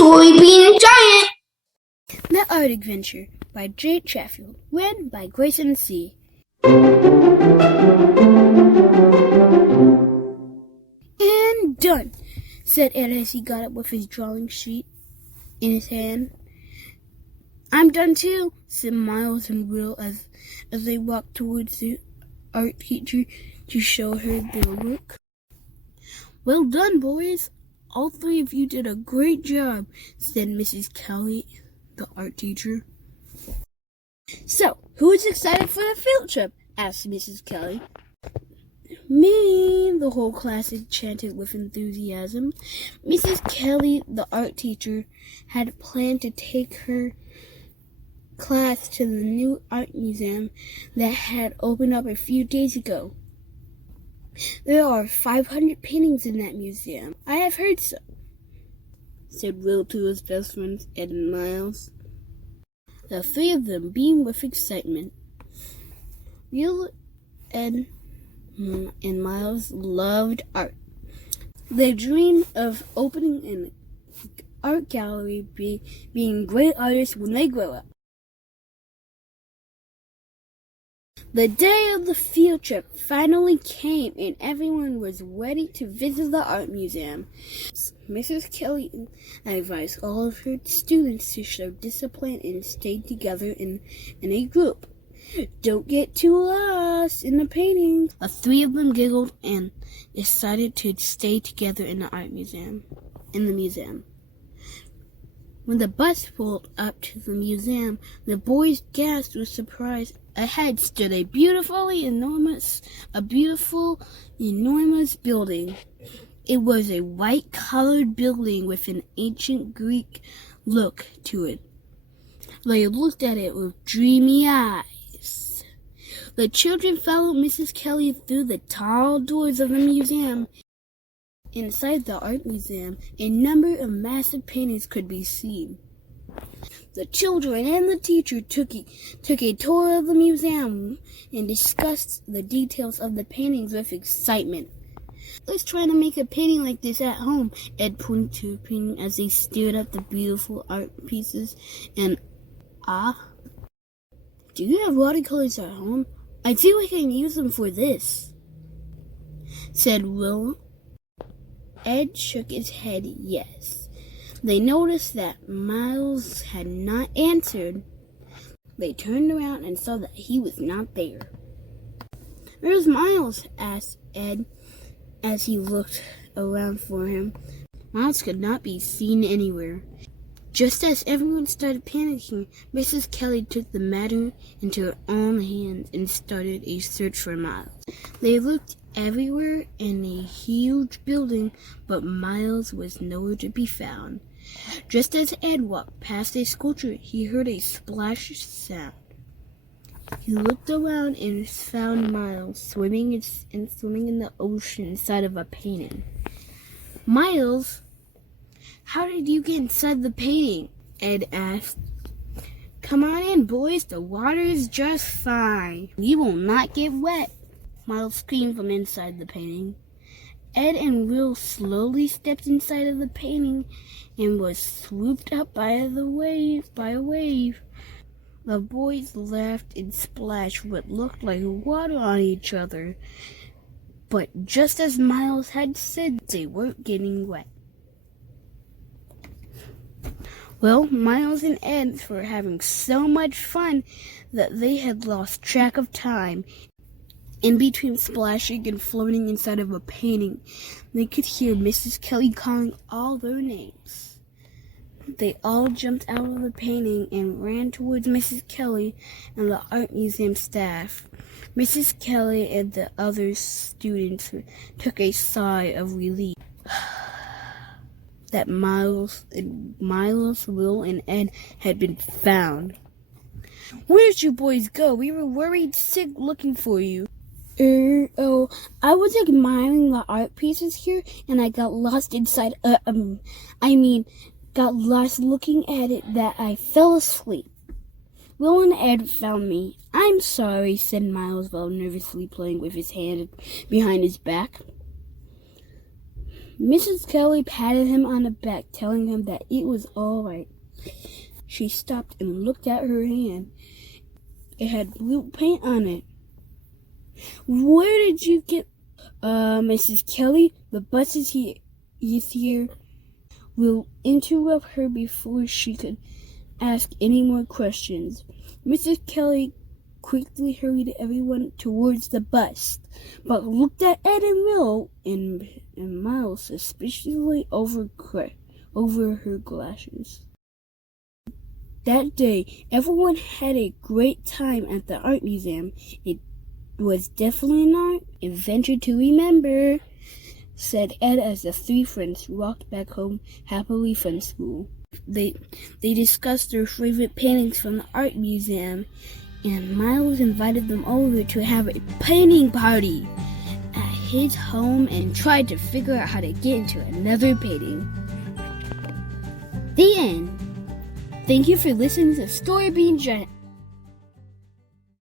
StoryBeanGiant. The Art Adventure by J. Chatfield. Read by Grayson C. And done, said Ed as he got up with his drawing sheet in his hand. I'm done too, said Miles and Will as they walked towards the art teacher to show her their work. Well done, boys. All three of you did a great job, said Mrs. Kelly, the art teacher. So, who is excited for the field trip? Asked Mrs. Kelly. Me, the whole class chanted with enthusiasm. Mrs. Kelly, the art teacher, had planned to take her class to the new art museum that had opened up a few days ago. There are 500 paintings in that museum. I have heard so, said Will to his best friends, Ed and Miles. The three of them beamed with excitement. Will, Ed, and Miles loved art. They dreamed of opening an art gallery, being great artists when they grow up. The day of the field trip finally came, and everyone was ready to visit the art museum. Mrs. Kelly advised all of her students to show discipline and stay together in a group. Don't get too lost in the paintings. The three of them giggled and decided to stay together in the museum. When the bus pulled up to the museum, the boys gasped with surprise. Ahead stood a beautiful, enormous building. It was a white-colored building with an ancient Greek look to it. They looked at it with dreamy eyes. The children followed Mrs. Kelly through the tall doors of the museum. Inside the art museum, a number of massive paintings could be seen. The children and the teacher took a tour of the museum and discussed the details of the paintings with excitement. Let's try to make a painting like this at home, Ed pointed to a painting as they stared at the beautiful art pieces. And, do you have watercolors at home? I think we can use them for this, said Will. Ed shook his head yes. They noticed that Miles had not answered. They turned around and saw that he was not there. Where's Miles? Asked Ed as he looked around for him. Miles could not be seen anywhere. Just as everyone started panicking, Mrs. Kelly took the matter into her own hands and started a search for Miles. They looked everywhere in a huge building, but Miles was nowhere to be found. Just as Ed walked past a sculpture, he heard a splash sound. He looked around and found Miles swimming in the ocean inside of a painting. Miles, how did you get inside the painting? Ed asked. Come on in, boys. The water is just fine. You will not get wet, Miles screamed from inside the painting. Ed and Will slowly stepped inside of the painting and was swooped up by a wave. The boys laughed and splashed what looked like water on each other. But just as Miles had said, they weren't getting wet. Well, Miles and Ed were having so much fun that they had lost track of time. In between splashing and floating inside of a painting, they could hear Mrs. Kelly calling all their names. They all jumped out of the painting and ran towards Mrs. Kelly and the art museum staff. Mrs. Kelly and the other students took a sigh of relief that Miles, Will, and Ed had been found. Where did you boys go? We were worried sick looking for you. I was admiring the art pieces here, and I got lost got lost looking at it that I fell asleep. Will and Ed found me. I'm sorry, said Miles while nervously playing with his hand behind his back. Mrs. Kelly patted him on the back, telling him that it was all right. She stopped and looked at her hand. It had blue paint on it. Where did you get... Mrs. Kelly, the bus is here. We'll interrupt her before she could ask any more questions. Mrs. Kelly quickly hurried everyone towards the bus, but looked at Ed and Will and Miles suspiciously over her glasses. That day, everyone had a great time at the art museum. It was definitely an art adventure to remember, said Ed as the three friends walked back home happily from school. They discussed their favorite paintings from the art museum, and Miles invited them over to have a painting party at his home and tried to figure out how to get into another painting. The end. Thank you for listening to StoryBeanGiant.